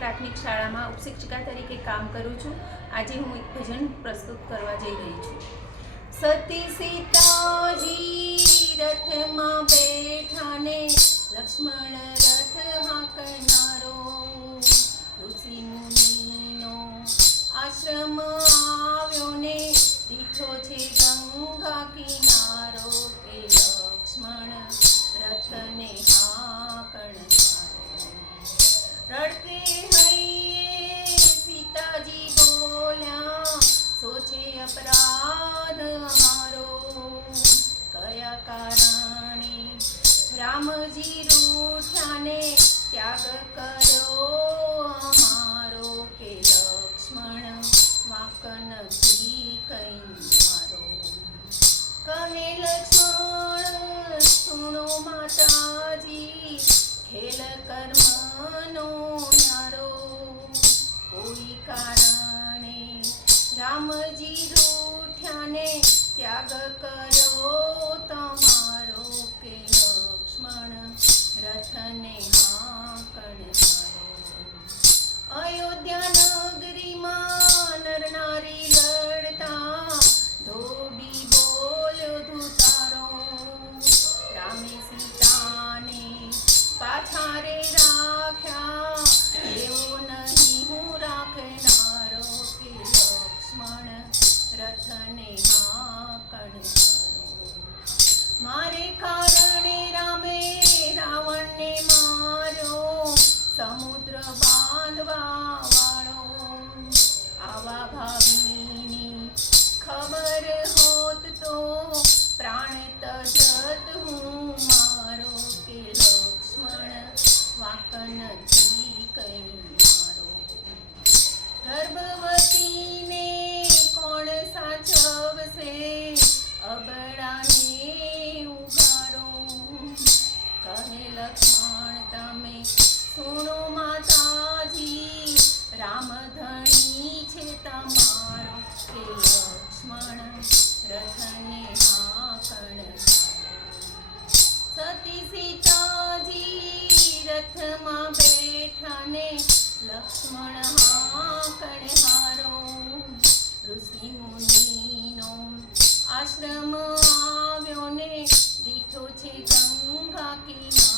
પ્રાથમિક શાળામાં ઉપશિક્ષિકા તરીકે કામ કરું છું. આજે હું એક ભજન પ્રસ્તુત કરવા જઈ રહી છું. સતી સીતાજી રથમાં બેઠા ને લક્ષ્મણ રથ હાંકનારો, ઋષિ મુનિનો આશ્રમ આવ્યો ને દીઠો છે ગંગા કિનારો, કે લક્ષ્મણ રથને હાંકણહારો. રડતે હૈયે સીતાજી બોલ્યા, સોચે અપરાધ અમારો, કયા કારણે રામજી રૂઠ્યા ને ત્યાગ કર્યો અમારો, કે લક્ષ્મણ વાંક નથી કઈ મારો. કહે લક્ષ્મણ સુણો માતાજી, ખેલ કર્મનો ન્યારો, કોઈ કારણે રામજી રૂઠ્યા ને ત્યાગ કર્યો તમારો, કે લક્ષ્મણ રથને હાંકણહારો. અયોધ્યા નગરીમાં નર નારી લડતા ધોબી બોલ્યો ધુતારો, રામે સીતાને પાછા રે રાખ્યા, એવો નહીં હું રાખનારો, કે લક્ષ્મણ રથને હાંકણહારો. મારે કારણે રામે રાવણને માર્યો, સમુદ્ર બાંધવા વાળો. આવા ભાવીની ખબર હોત તો પ્રાણ તજત હું મારો, કે લક્ષ્મણ વાંક નથી કઈ મારો. ગર્ભવતીને કોણ સાચવશે, અબળાને ઉગારો. કહે લક્ષ્મણ તમે સુણો માતાજી, રામધણી છે તમારો, કે લક્ષ્મણ રથને હાંકણહારો. સતી સીતાજી રથમાં બેઠા ને લક્ષ્મણ હાંકણહારો, ઋષિ મુનિનો આશ્રમ આવ્યો ને દીઠો છે ગંગા કિનારો.